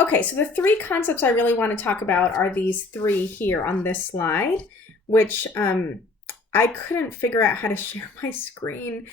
Okay, so the three concepts I really want to talk about are these three here on this slide, which I couldn't figure out how to share my screen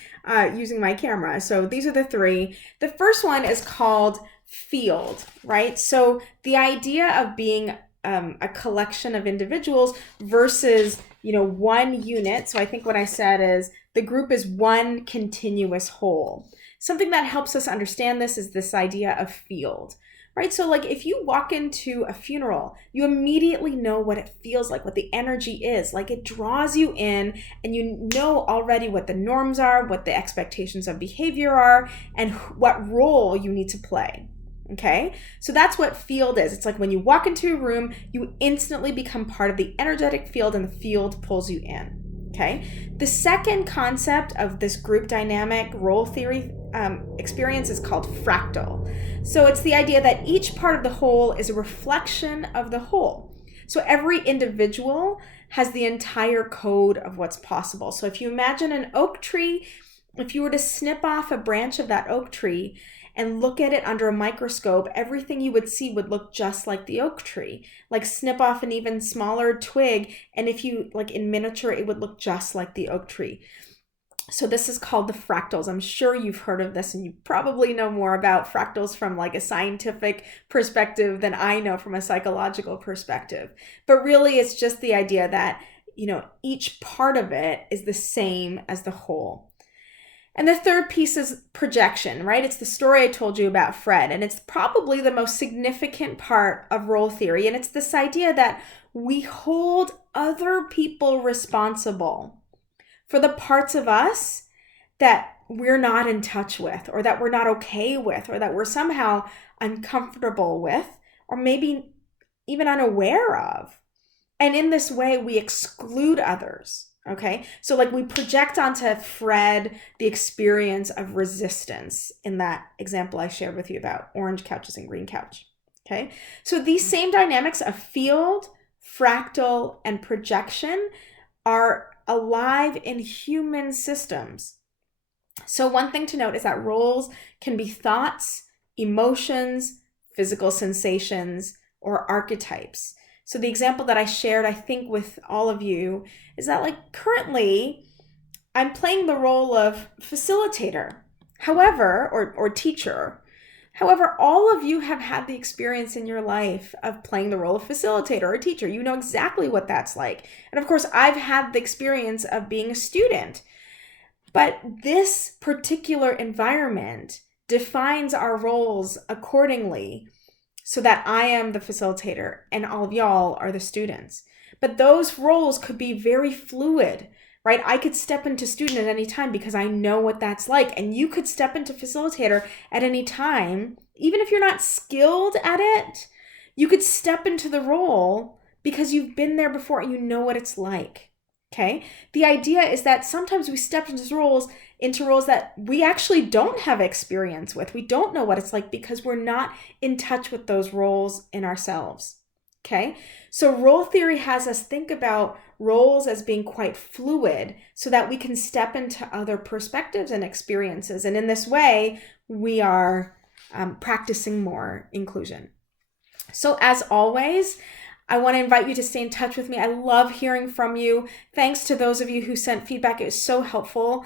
using my camera. So these are the three. The first one is called field, right? So the idea of being a collection of individuals versus, one unit. So I think what I said is the group is one continuous whole. Something that helps us understand this is this idea of field. Right? So, like, if you walk into a funeral, you immediately know what it feels like, what the energy is. Like, it draws you in, and you know already what the norms are, what the expectations of behavior are, and what role you need to play. Okay? So, that's what field is. It's like when you walk into a room, you instantly become part of the energetic field, and the field pulls you in. Okay. The second concept of this group dynamic role theory experience is called fractal. So it's the idea that each part of the whole is a reflection of the whole. So every individual has the entire code of what's possible. So if you imagine an oak tree, if you were to snip off a branch of that oak tree and look at it under a microscope, everything you would see would look just like the oak tree. Like snip off an even smaller twig, and if you, like in miniature, it would look just like the oak tree. So this is called the fractals. I'm sure you've heard of this, and you probably know more about fractals from like a scientific perspective than I know from a psychological perspective. But really, it's just the idea that, each part of it is the same as the whole. And the third piece is projection, right? It's the story I told you about Fred, and it's probably the most significant part of role theory. And it's this idea that we hold other people responsible for the parts of us that we're not in touch with, or that we're not okay with, or that we're somehow uncomfortable with, or maybe even unaware of. And in this way, we exclude others. Okay, so like we project onto Fred the experience of resistance in that example I shared with you about orange couches and green couch. Okay, so these same dynamics of field, fractal, and projection are alive in human systems. So one thing to note is that roles can be thoughts, emotions, physical sensations, or archetypes. So the example that I shared, I think, with all of you is that, like, currently I'm playing the role of facilitator, however, or teacher. However, all of you have had the experience in your life of playing the role of facilitator or teacher. You know exactly what that's like. And of course, I've had the experience of being a student. But this particular environment defines our roles accordingly, so that I am the facilitator and all of y'all are the students. But those roles could be very fluid, right? I could step into student at any time because I know what that's like. And you could step into facilitator at any time. Even if you're not skilled at it, you could step into the role because you've been there before and you know what it's like. Okay? The idea is that sometimes we step into roles that we actually don't have experience with. We don't know what it's like because we're not in touch with those roles in ourselves. Okay? So role theory has us think about roles as being quite fluid so that we can step into other perspectives and experiences. And in this way, we are practicing more inclusion. So as always, I want to invite you to stay in touch with me. I love hearing from you. Thanks to those of you who sent feedback. It was so helpful.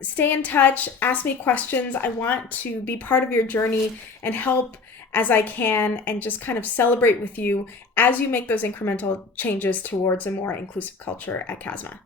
Stay in touch. Ask me questions. I want to be part of your journey and help as I can, and just kind of celebrate with you as you make those incremental changes towards a more inclusive culture at Casma.